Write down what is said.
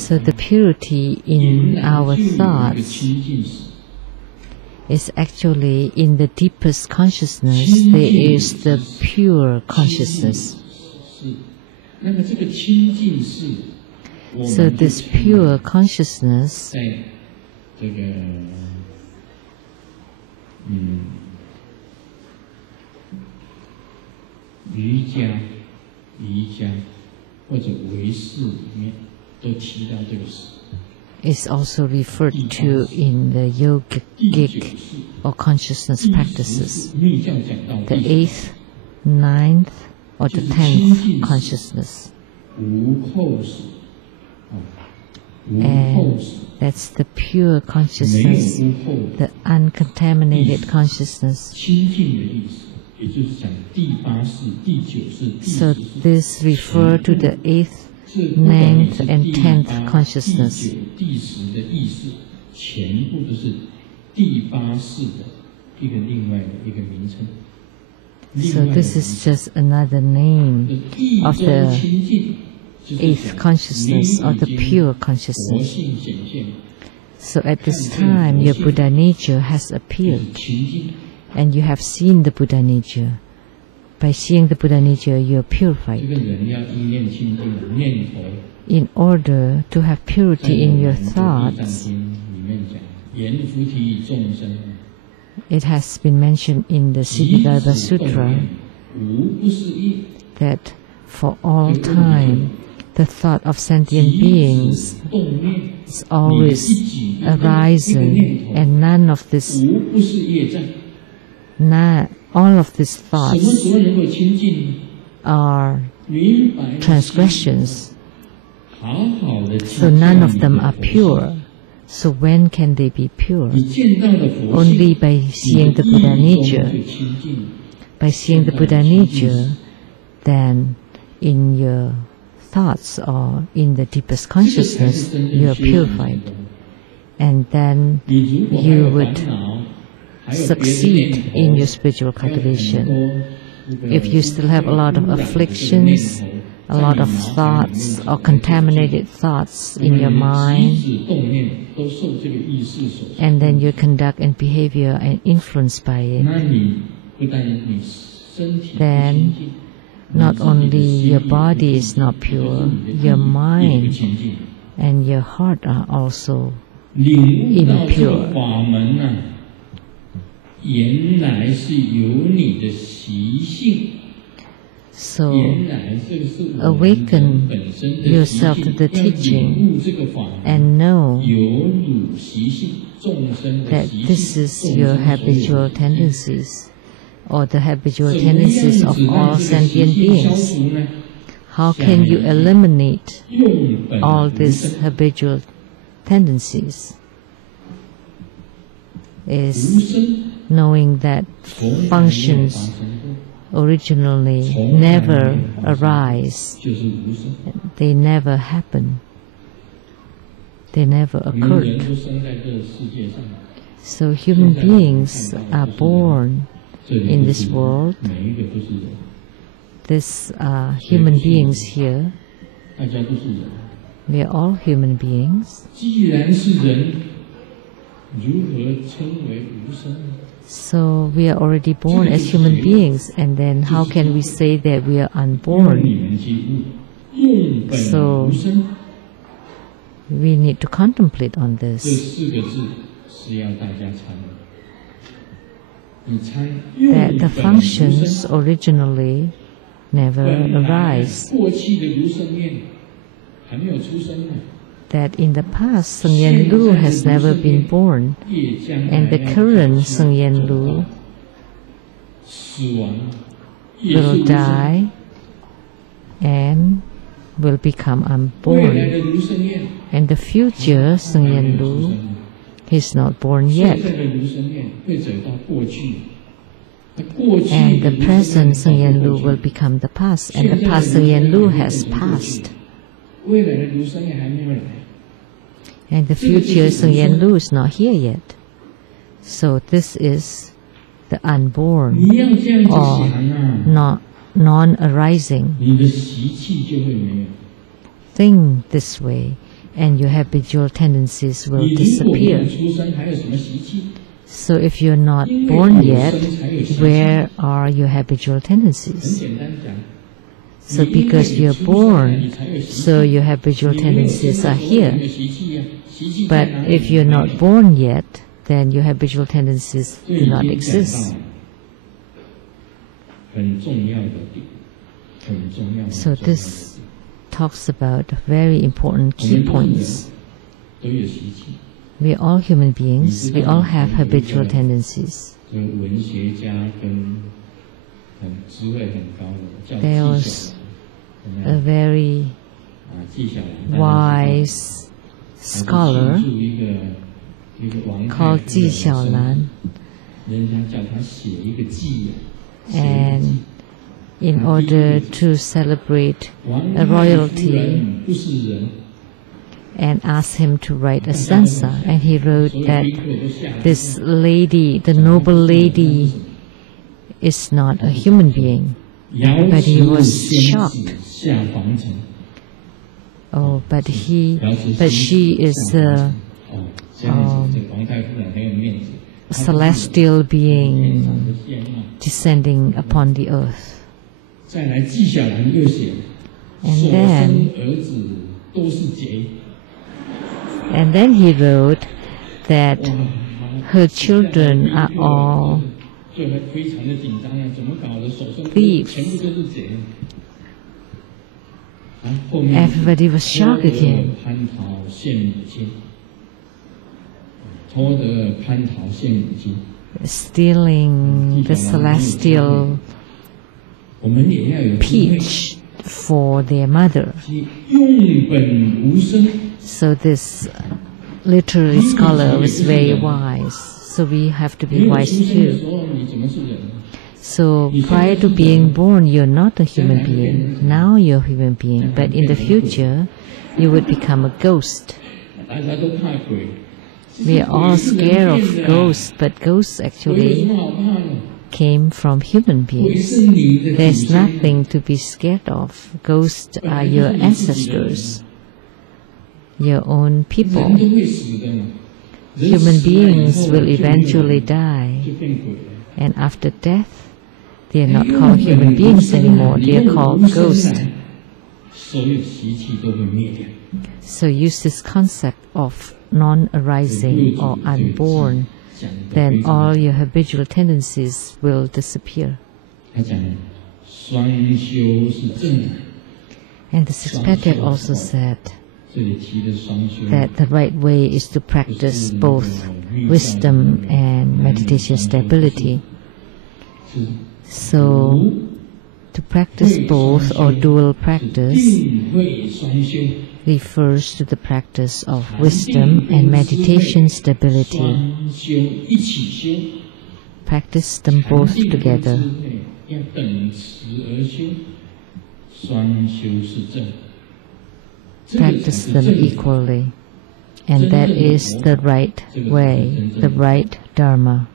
So the purity in our thoughts is actually in the deepest consciousness. There is the pure consciousness. So this pure consciousness is also referred to in the yogic or consciousness practices, the 8th, 9th, or the 10th consciousness. And that's the pure consciousness, the uncontaminated consciousness. So this refers to the 8th, 9th, and 10th consciousness. So this is just another name of the 8th consciousness or the pure consciousness. So at this time your Buddha nature has appeared and you have seen the Buddha nature. By seeing the Buddha nature you are purified. In order to have purity in your thoughts, it has been mentioned in the Siddhidharma Sutra that for all time the thought of sentient beings is always arising, and none of this, all of these thoughts are transgressions. So none of them are pure. So when can they be pure? Only by seeing the Buddha nature. By seeing the Buddha nature, then in your thoughts or in the deepest consciousness, you are purified. And then you would succeed in your spiritual cultivation. If you still have a lot of afflictions, a lot of thoughts or contaminated thoughts in your mind, and then your conduct and behavior are influenced by it, then not only your body is not pure, your mind and your heart are also impure. So awaken yourself to the teaching and know that this is your habitual tendencies, or the habitual tendencies of all sentient beings. How can you eliminate all these habitual tendencies? Is knowing that functions originally never arise, they never happen, they never occurred. So human beings are born in this world. These human beings here, we are all human beings. So we are already born as human beings, and then how can we say that we are unborn? So we need to contemplate on this. That the functions originally never arise. That in the past Sheng-yen Lu has never been born, and the current Sheng-yen Lu will die and will become unborn. And the future Sheng-yen Lu is not born yet. And the present Sheng-yen Lu will become the past, and the past Sheng-yen Lu has passed. And the future Sheng-yen Lu is not here yet. So this is the unborn, or not non-arising. Think this way, and your habitual tendencies will disappear. So if you're not born yet, where are your habitual tendencies? So because you're born, so your habitual tendencies are here. But if you're not born yet, then your habitual tendencies do not exist. So this talks about very important key points. We are all human beings. We all have habitual tendencies. There was a very wise scholar called Ji Xiaolan, and in order to celebrate a royalty and asked him to write a stanza, and he wrote that this lady, the noble lady, is not a human being. But he was shocked. Oh, but she is a celestial being descending upon the earth. And then he wrote that her children are all thieves. Everybody was shocked again. Stealing the celestial peach for their mother. So this literary scholar was very wise. So we have to be wise too. So prior to being born, you're not a human being. Now you're a human being. But in the future, you would become a ghost. We are all scared of ghosts, but ghosts actually came from human beings. There's nothing to be scared of. Ghosts are your ancestors, your own people. Human beings will eventually die, and after death, they are not called human beings anymore, they are called ghosts. So use this concept of non-arising or unborn, then all your habitual tendencies will disappear. And the sixth Patriarch also said that the right way is to practice both wisdom and meditation stability. So, to practice both or dual practice refers to the practice of wisdom and meditation stability. Practice them both together. Practice them equally, and that is the right way, the right Dharma.